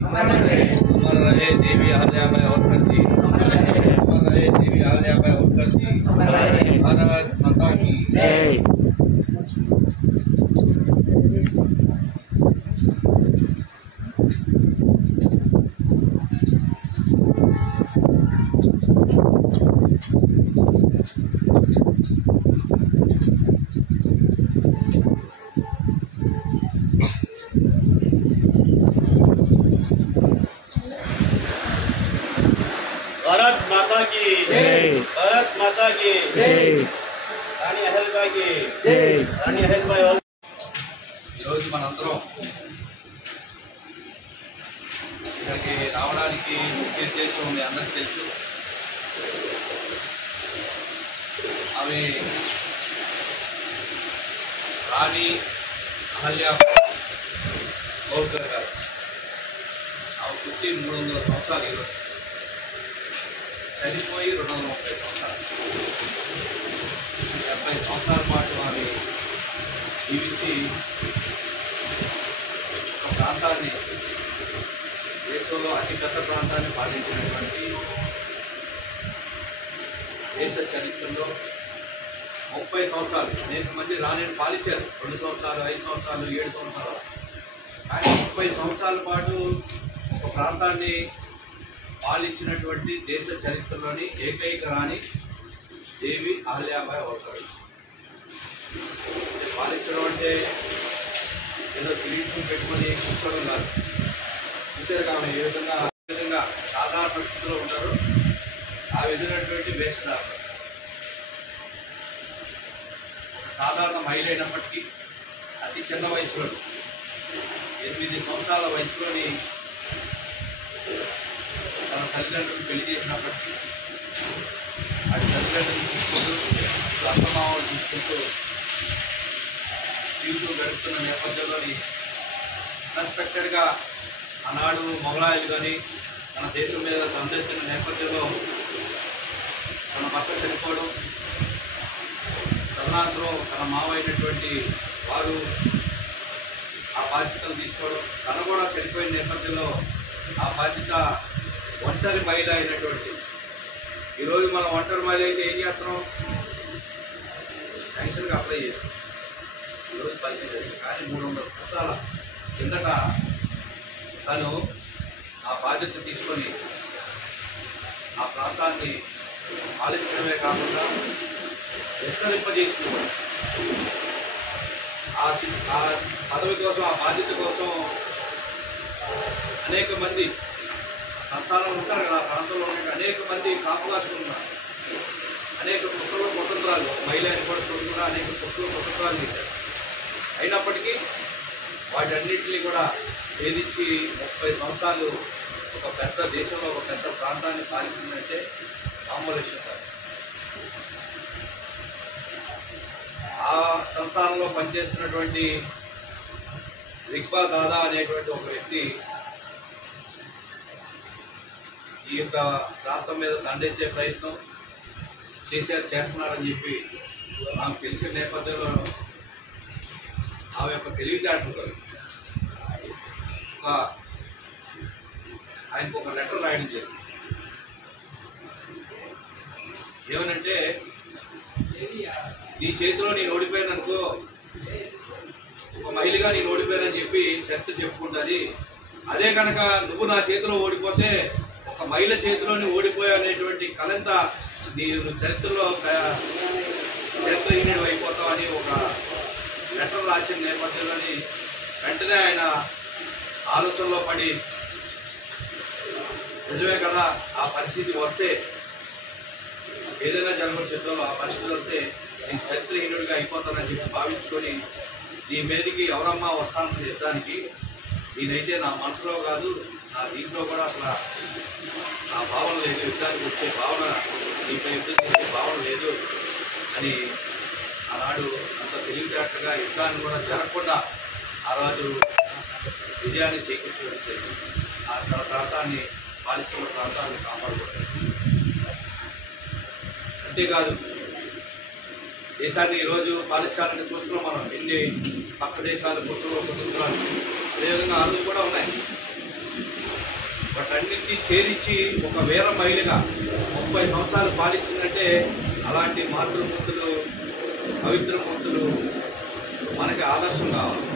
अमर रहे देवी अहल्याबाई होलकर जी, अमर रहे देवी अहल्याबाई होलकर जी, भारत माता की जय। भारत माता की जय, भारत माता की जय, रानी अहल्याबाई की जय, रानी अहल्याबाई। ఈరోజు మనందరం ఇక్కడికి రావడానికి ముఖ్య ఉద్దేశం మీ అందరికీ తెలుసు. అవి రాణి అహల్యాబాయి హోల్కర్ గారు. ఆమె పుట్టి 300 సంవత్సరాలు ఈరోజు, చనిపోయి 230 సంవత్సరాలు, 70 సంవత్సరాల పాటు వారి జీవించి ఒక ప్రాంతాన్ని, దేశంలో అతిపెద్ద ప్రాంతాన్ని పాలించినటువంటి, దేశ చరిత్రలో 30 సంవత్సరాలు అనేక మంది రాణిని పాలించారు. 2 సంవత్సరాలు, 5 సంవత్సరాలు, 7 సంవత్సరాలు, కానీ 30 సంవత్సరాల పాటు ఒక ప్రాంతాన్ని పాలించినటువంటి దేశ చరిత్రలోని ఏకైక రాణి దేవి అహల్యాబాయి హోల్కర్. పాలించడం అంటే ఏదో కిరీటం పెట్టుకొని కూర్చోవడం కాదు. చూసారు ఆమె ఏ విధంగా సాధారణ స్థితిలో ఉంటారు, ఆ విధమైనటువంటి వేషధారణ. ఒక సాధారణ మహిళ అయినప్పటికీ అతి చిన్న వయసులో, 8 సంవత్సరాల వయసులోని తన తల్లిదండ్రులు పెళ్లి చేసినప్పటికీ అది తల్లిదండ్రులు తీసుకుంటూ, అత్తమామలు తీసుకుంటూ జీవితం గడుపుతున్న నేపథ్యంలోని అన్ఎక్స్పెక్టెడ్గా ఆనాడు మొఘలాయులు కానీ మన దేశం మీద దండెత్తిన నేపథ్యంలో తన భర్త చనిపోవడం, తదనంతరం తన మావైనటువంటి వారు ఆ బాధ్యతలు తీసుకోవడం, తను కూడా చనిపోయిన నేపథ్యంలో ఆ బాధ్యత ఒంటరి మహిళ అయినటువంటి. ఈరోజు మనం ఒంటరి మహిళ అయితే ఏం చేస్తున్నాం? పెన్షన్గా అప్లై చేస్తాం, ఈరోజు పరిచయం చేస్తాం. కానీ 300 సంవత్సరాల కిందట తను ఆ బాధ్యత తీసుకొని ఆ ప్రాంతాన్ని పాలించడమే కాకుండా విస్తరింపజేసింది. ఆ పదవి కోసం, ఆ బాధ్యత కోసం అనేక మంది సంస్థానం ఉంటారు కదా, ఆ ప్రాంతంలో ఉండే అనేక మంది కాపులాసుకున్నారు. అనేక కుట్రలు కుతంత్రాలు, మహిళని కూడా చూడకుండా అనేక కుట్రలు కుతంత్రాలు చేశారు. అయినప్పటికీ వాటన్నింటినీ కూడా ఛేదించి 30 సంవత్సరాలు ఒక పెద్ద దేశంలో ఒక పెద్ద ప్రాంతాన్ని పాలించిందంటే మామూలు విషయం కాదు. ఆ సంస్థానంలో పనిచేస్తున్నటువంటి ఇక్బాల్ దాదా అనేటువంటి ఒక వ్యక్తి ఈ యొక్క ప్రాంతం మీద దండెత్తే ప్రయత్నం చేస్తున్నారని చెప్పి నాకు తెలిసిన నేపథ్యంలో ఆమె యొక్క తెలివితేటలు ఆయనకు ఒక లెటర్ రాయడం జరిగింది. ఏమనంటే, నీ చేతిలో నేను ఓడిపోయాననుకో, ఒక మహిళగా నేను ఓడిపోయానని చెప్పి చరిత్ర చెప్పుకుంటుంది. అదే కనుక నువ్వు నా చేతిలో ఓడిపోతే, ఒక మహిళ చేతిలోని ఓడిపోయానేటువంటి కలంత నువ్వు చరిత్రహీనుడు అయిపోతావు అని ఒక లెటర్ రాసిన నేపథ్యంలోని వెంటనే ఆయన ఆలోచనలో పడి, నిజమే కదా, ఆ పరిస్థితి వస్తే ఏదైనా జరగవచ్చు, ఆ పరిస్థితి వస్తే నేను చరిత్రహీనుడిగా అయిపోతానని చెప్పి భావించుకొని, నీ మీదకి ఎవరమ్మా వస్తానని యుద్ధానికి, నేనైతే నా మనసులో కాదు నా దీంట్లో కూడా అసలు నా భావన లేదు, యుద్ధానికి వచ్చే భావన, నీపై యుద్ధం చేసే భావన లేదు అని ఆనాడు అంత తెలివితేటగా యుద్ధాన్ని కూడా జరగకుండా ఆ రోజు విజయాన్ని చేకూర్చవచ్చు. ఆ తన ప్రాంతాన్ని, పాలిస్తున్న ప్రాంతాన్ని కాపాడుకోవాలి. అంతేకాదు, దేశాన్ని ఈరోజు పాలించాలని చూస్తున్నాం మనం. ఎన్ని పక్క దేశాలు కుట్రలు కుటుంబాలు, అదేవిధంగా అరువులు కూడా ఉన్నాయి. వాటన్నింటినీ చేరించి ఒక వీర మహిళగా 30 సంవత్సరాలు పాలించిందంటే అలాంటి మాతృమూర్తులు పవిత్రమూర్తులు మనకి ఆదర్శం కావాలి.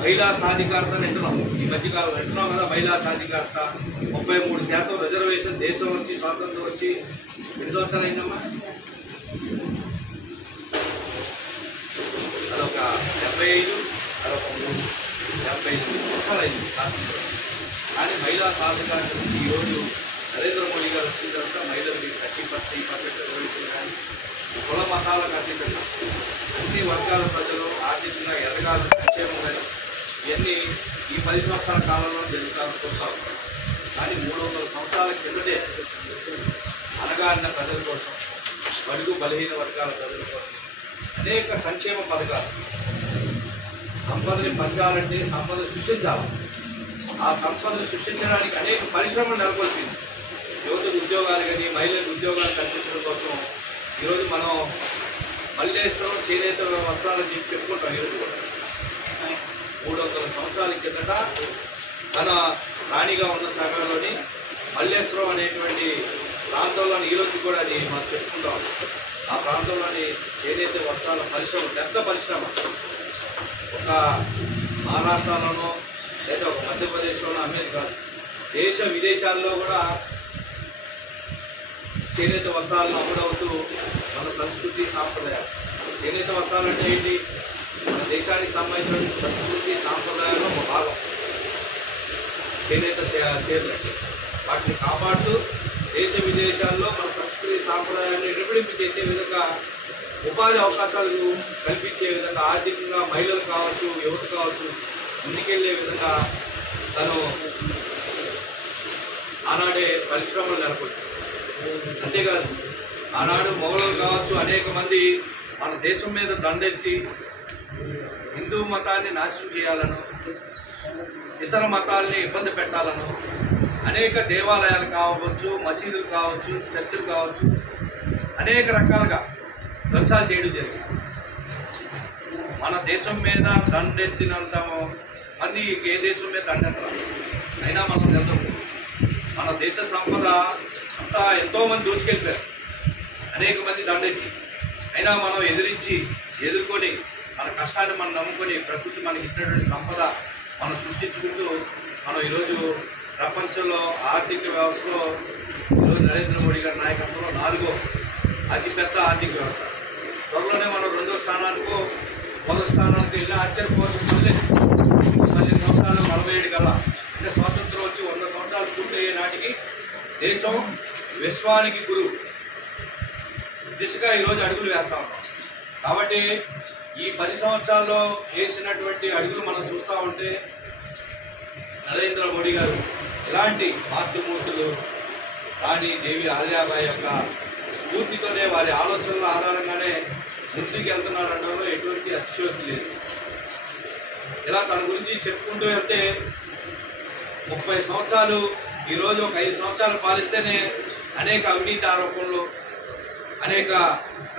మహిళా సాధికారత వింటున్నాం, ఈ మధ్యకాలం వింటున్నాం కదా. మహిళా సాధికారత 33% రిజర్వేషన్. దేశం వచ్చి స్వాతంత్రం వచ్చి ఎన్ని సంవత్సరాలు అయిందమ్మా? అదొక 75 అదొక 75 సంవత్సరాలు అయింది స్వాతంత్రం. కానీ మహిళా సాధికారత ఈరోజు నరేంద్ర మోడీ గారు వచ్చిన తర్వాత మహిళలకి 30% రిజర్వేషన్ కానీ కుల మతాలకు అతీతంగా అన్ని వర్గాల ప్రజలు ఆర్థికంగా ఎదగాలి, సంక్షేమం కానీ ఇవన్నీ ఈ 10 సంవత్సరాల కాలంలో జరుగుతామని చూస్తాం. కానీ 300 సంవత్సరాల కిందటే అనగారిన ప్రజల కోసం, బడుగు బలహీన వర్గాల ప్రజల కోసం అనేక సంక్షేమ పథకాలు. సంపదని పంచాలంటే సంపద సృష్టించాలి. ఆ సంపదను సృష్టించడానికి అనేక పరిశ్రమలు నెలకొల్పింది. యువతకు ఉద్యోగాలు కానీ మహిళలకు ఉద్యోగాలు కల్పించడం కోసం ఈరోజు మనం మల్లేశ్వరం చేనేత వస్త్రాలని చెప్పి చెప్పుకుంటాం. ఈరోజు కూడా 300 సంవత్సరాల కిందట తన రాణిగా ఉన్న సమయంలోని మల్లేశ్వరం అనేటువంటి ప్రాంతంలోని ఈరోజు కూడా అది మనం చెప్పుకుంటాం. ఆ ప్రాంతంలోని చేనేత వస్త్రాల పరిశ్రమ పెద్ద పరిశ్రమ. ఒక మహారాష్ట్రలోనో లేదా ఒక మధ్యప్రదేశ్లోనో అమ్మేది కాదు, దేశ విదేశాల్లో కూడా చేనేత వస్త్రాలను అమ్ముడవుతూ మన సంస్కృతి సాంప్రదాయాలు. చేనేత వస్త్రాలు అంటే ఏంటి? మన దేశానికి సంబంధించిన సంస్కృతి సాంప్రదాయాల్లో ఒక భాగం చేనేత చీరలు. వాటిని కాపాడుతూ దేశ విదేశాల్లో మన సంస్కృతి సాంప్రదాయాన్ని రిపడింపు చేసే విధంగా ఉపాధి అవకాశాలు కల్పించే విధంగా ఆర్థికంగా మహిళలు కావచ్చు, యువత కావచ్చు ముందుకెళ్లే విధంగా తను ఆనాడే పరిశ్రమలు నెలకొల్పారు. అంతేకాదు ఆనాడు మొఘలులు కావచ్చు అనేక మంది మన దేశం మీద దండెత్తి హిందూ మతాన్ని నాశనం చేయాలను, ఇతర మతాల్ని ఇబ్బంది పెట్టాలను అనేక దేవాలయాలు కావచ్చు, మసీదులు కావచ్చు, చర్చిలు కావచ్చు అనేక రకాలుగా ధ్వంసాలు చేయడం జరిగింది. మన దేశం మీద దండెత్తినంత మంది ఏ దేశం మీద దండెత్తరు. అయినా మనం నిలదొక్కు మన దేశ సంపద అంతా ఎంతోమంది దోచుకెళ్ళిపోయారు, అనేక మంది దండెత్తి. అయినా మనం ఎదుర్కొని మన కష్టాన్ని మనం నమ్ముకొని ప్రకృతి మనకి ఇచ్చినటువంటి సంపద మనం సృష్టించుకుంటూ మనం ఈరోజు ప్రపంచంలో ఆర్థిక వ్యవస్థలో ఈరోజు నరేంద్ర మోడీ గారి నాయకత్వంలో 4వ అతిపెద్ద ఆర్థిక వ్యవస్థ. త్వరలోనే మనం 2వ స్థానానికో 1వ స్థానానికి వెళ్ళి ఆశ్చర్యపోవాల్సిన 15 సంవత్సరాలు 47 గల అంటే స్వాతంత్రం వచ్చి 100 సంవత్సరాలు పూర్తయ్యే నాటికి దేశం విశ్వానికి గురువు దిశగా ఈరోజు అడుగులు వేస్తా ఉన్నాం. కాబట్టి ఈ 10 సంవత్సరాల్లో చేసినటువంటి అడుగులు మనం చూస్తూ ఉంటే నరేంద్ర మోడీ గారు ఇలాంటి మాతృమూర్తులు రాణి దేవి అహల్యాబాయి యొక్క స్ఫూర్తితోనే వారి ఆలోచనల ఆధారంగానే ముందుకు వెళ్తున్నాడు అనడంలో ఎటువంటి అతిశయోక్తి లేదు. ఇలా తన గురించి చెప్పుకుంటూ వెళ్తే 30 సంవత్సరాలు ఈరోజు ఒక 5 సంవత్సరాలు పాలిస్తేనే అనేక అవినీతి ఆరోపణలు అనేక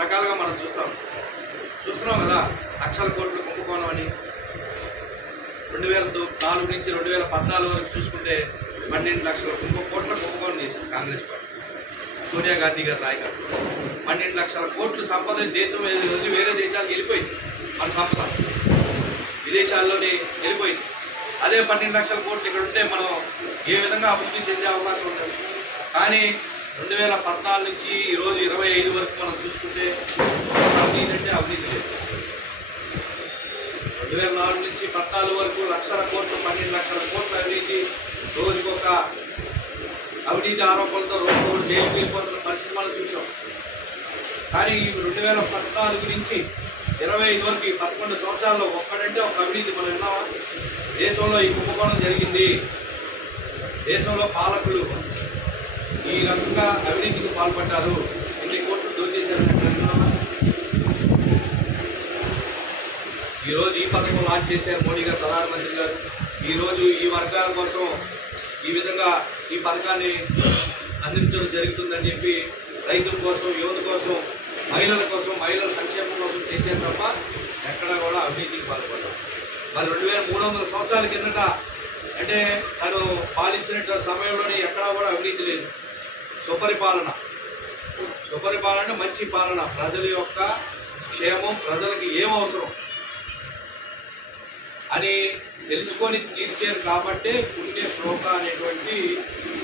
రకాలుగా మనం చూస్తున్నాం కదా. లక్షల కోట్లు కుంభకోణం అని 2004 నుంచి 2014 వరకు చూసుకుంటే 12 లక్షల కోట్ల కుంభకోణం చేశారు కాంగ్రెస్ పార్టీ, సోనియా గాంధీ గారి నాయకత్వం. 12 లక్షల కోట్లు సంపద దేశం వదిలి వేరే దేశాలకు వెళ్ళిపోయింది. మన సంపద విదేశాల్లోనే వెళ్ళిపోయింది. అదే 12 లక్షల కోట్లు ఇక్కడ ఉంటే మనం ఏ విధంగా అభివృద్ధి చెందే అవకాశం ఉంటుంది. కానీ 2014 నుంచి ఈరోజు 25 వరకు మనం చూసుకుంటే అవినీతి అంటే అవినీతి లేదు. 2004 నుంచి 14 వరకు లక్షల కోట్లు 12 లక్షల కోట్ల అవినీతి, రోజుకొక అవినీతి ఆరోపణలతో రోజు జైలుకి వెళ్ళిపోతున్న పరిస్థితి మనం చూసాం. కానీ 2014 నుంచి 25 వరకు 11 సంవత్సరాల్లో ఒక్కడంటే ఒక అవినీతి మనం విన్నామా? దేశంలో ఈ కుంభకోణం జరిగింది, దేశంలో పాలకులు ఈ రకంగా అవినీతికి పాల్పడ్డారు, ఎన్ని కోట్లు దోచేశారని విన్నామా? ఈరోజు ఈ పథకం లాంచ్ చేశారు మోడీ గారు, ప్రధానమంత్రి గారు. ఈరోజు ఈ వర్గాల కోసం ఈ విధంగా ఈ పథకాన్ని అందించడం జరుగుతుందని చెప్పి రైతుల కోసం, యువత కోసం, మహిళల కోసం, మహిళల సంక్షేమం కోసం చేశారు తప్ప ఎక్కడా కూడా అవినీతికి పాల్పడ్డారు. మరి 2300 సంవత్సరాల కిందట అంటే తను పాలించిన సమయంలోనే ఎక్కడా కూడా అవినీతి లేదు. సుపరిపాలన అంటే మంచి పాలన, ప్రజల యొక్క క్షేమం, ప్రజలకి ఏం అవసరం అని తెలుసుకొని తీర్చారు కాబట్టే పుణ్య శ్లోక అనేటువంటి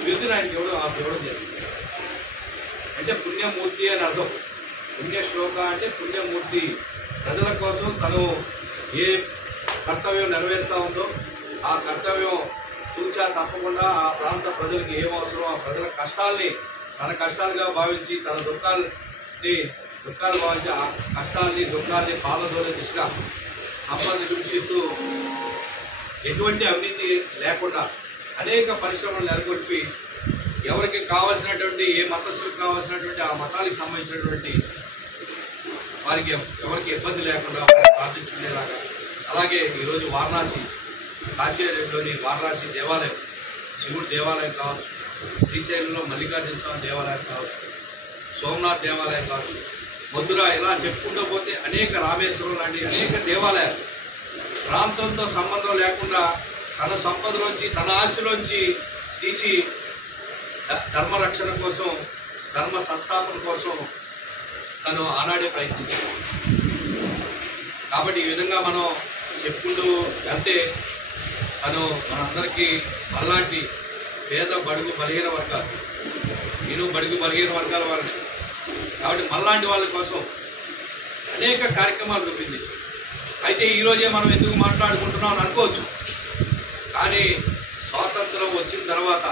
బిరుదుని ఆయనకి ఇవ్వడం జరిగింది. అంటే పుణ్యమూర్తి అని అర్థం. పుణ్య శ్లోక అంటే పుణ్యమూర్తి. ప్రజల కోసం తను ఏ కర్తవ్యం నెరవేరుస్తూ ఉందో ఆ కర్తవ్యం తూచా తప్పకుండా ఆ ప్రాంత ప్రజలకు ఏం అవసరం, ఆ ప్రజల కష్టాల్ని తన కష్టాలుగా భావించి, తన దుఃఖాలు భావించి ఆ కష్టాల్ని దుఃఖాల్ని పాలదోలే దిశగా సంపద సృష్టిస్తూ ఎటువంటి అవినీతి లేకుండా అనేక పరిశ్రమలు నెలకొల్పి ఎవరికి కావాల్సినటువంటి ఏ మతస్థులకు కావాల్సినటువంటి ఆ మతానికి సంబంధించినటువంటి వారికి ఎవరికి ఇబ్బంది లేకుండా ప్రార్థించుకునేలాగా. అలాగే ఈరోజు వారణాసి, కాశీలోని వారణాసి దేవాలయం, శివుడు దేవాలయం కావచ్చు, శ్రీశైలంలో మల్లికార్జున స్వామి దేవాలయం కావచ్చు, సోమనాథ్ దేవాలయం కావచ్చు, మధుర, ఇలా చెప్పుకుంటూ పోతే అనేక, రామేశ్వరం లాంటి అనేక దేవాలయాలు ప్రాంతంతో సంబంధం లేకుండా తన సంపదలోంచి, తన ఆస్తిలోంచి తీసి ధర్మరక్షణ కోసం, ధర్మ సంస్థాపన కోసం తను ఆనాడే ప్రయత్నించాడు. కాబట్టి ఈ విధంగా మనం చెప్పుకుంటూ వెళ్తే తను మనందరికీ అలాంటి పేద బడుగు బలహీన వర్గాలు, బడుగు బలహీన వర్గాల వారిని, కాబట్టి మళ్ళాంటి వాళ్ళ కోసం అనేక కార్యక్రమాలు రూపొందించారు. అయితే ఈరోజే మనం ఎందుకు మాట్లాడుకుంటున్నాం అని అనుకోవచ్చు, కానీ స్వాతంత్రం వచ్చిన తర్వాత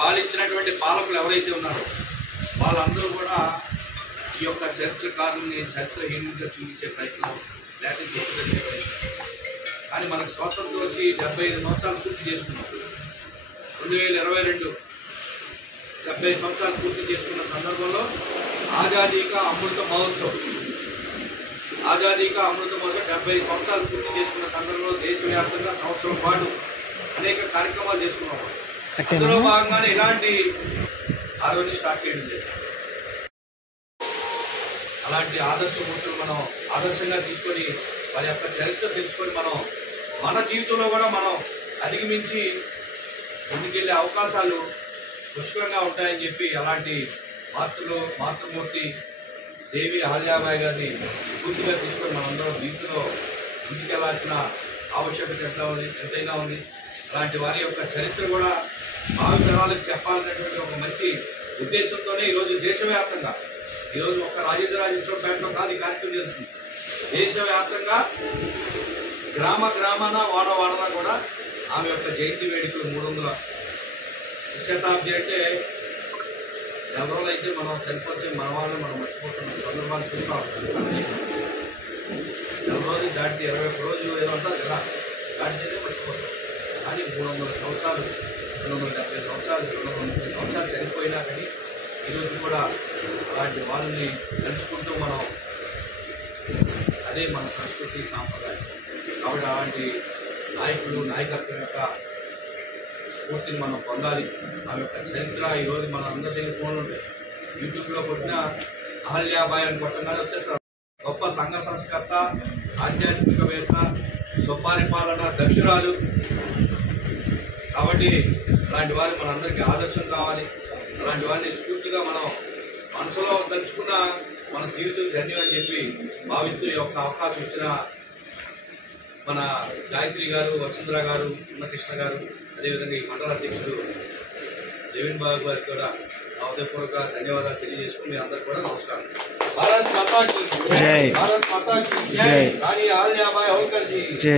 పాలించినటువంటి పాలకులు ఎవరైతే ఉన్నారో వాళ్ళందరూ కూడా ఈ యొక్క చరిత్రకారుల్ని చరిత్రహీనంగా చూపించే ప్రయత్నం, లేకపోతే చూపించే ప్రయత్నం. కానీ మనకు స్వాతంత్రం వచ్చి 75 సంవత్సరాలు పూర్తి చేసుకున్నాం. 2022 70 సంవత్సరాలు పూర్తి చేసుకున్న సందర్భంలో ఆజాదీ కా అమృత మహోత్సవ్ 70 సంవత్సరాలు పూర్తి చేసుకున్న సందర్భంలో దేశవ్యాప్తంగా సంవత్సరం పాటు అనేక కార్యక్రమాలు చేసుకున్నాం. అందులో భాగంగానే ఇలాంటి ఆ రోజు స్టార్ట్ చేయడం జరిగింది. అలాంటి ఆదర్శమూర్తులు మనం ఆదర్శంగా తీసుకొని వారి యొక్క చరిత్ర తెలుసుకొని మనం మన జీవితంలో కూడా మనం అధిగమించి ముందుకెళ్ళే అవకాశాలు పుష్కలంగా ఉంటాయని చెప్పి అలాంటి మాతృమూర్తి దేవి అహల్యాబాయి గారిని పూర్తిగా తీసుకొని మనందరం జీవితంలో ముందుకెళ్లాల్సిన ఆవశ్యకత ఎంతైనా ఉంది. అలాంటి వారి యొక్క చరిత్ర కూడా భావితరాలకు చెప్పాలనేటువంటి ఒక మంచి ఉద్దేశంతోనే ఈరోజు దేశవ్యాప్తంగా, ఈరోజు ఒక రాజేశ్వరపేటలో కాదు ఈ కార్యక్రమం జరుగుతుంది. దేశవ్యాప్తంగా గ్రామాన వాడవాడన కూడా ఆమె యొక్క జయంతి వేడుకలు 300వ శతాబ్ది అంటే ఎవరో అయితే మనం చనిపోతే మన వాళ్ళు మనం మర్చిపోతున్న సందర్భాన్ని చూస్తూ ఉంటాం. 40 రోజులు దాటితే 21 రోజులు ఏదో అంటారు కదా, దాటితేనే మర్చిపోతాం. కానీ 300 సంవత్సరాలు, 270 సంవత్సరాలు, 230 సంవత్సరాలు చనిపోయినా కానీ ఈరోజు కూడా అలాంటి వాళ్ళని తెలుసుకుంటూ మనం, అదే మన సంస్కృతి సాంప్రదాయం. కాబట్టి అలాంటి నాయకత్వం యొక్క స్ఫూర్తిని మనం పొందాలి. ఆమె యొక్క చరిత్ర ఈరోజు మన అందరి దగ్గర ఫోన్లు ఉంటాయి. యూట్యూబ్లో కొట్టిన అహల్యాబాయి అని కొట్టగానే వచ్చేస్తారు. గొప్ప సంఘ సంస్కర్త, ఆధ్యాత్మికవేత్త, సుపరిపాలన దక్షురాలు. కాబట్టి అలాంటి వారు మనందరికీ ఆదర్శం కావాలి. అలాంటి వారిని స్ఫూర్తిగా మనం మనసులో తలుచుకున్న మన జీవితం ధన్యం అని చెప్పి భావిస్తూ ఈ యొక్క అవకాశం ఇచ్చిన మన గాయత్రి గారు, వసుంధర గారు, ఉన్నకృష్ణ గారు, అదేవిధంగా ఈ మండల అధ్యక్షుడు దేవిన్ బాబు గారికి కూడా నా హృదయపూర్వక ధన్యవాదాలు తెలియజేసుకుని మీ అందరికీ కూడా నమస్కారం. భారత్ మాతా కీ జై. భారత్ మాతా కీ జై. రాణి అహల్యాబాయి హోల్కర్ జీ జై.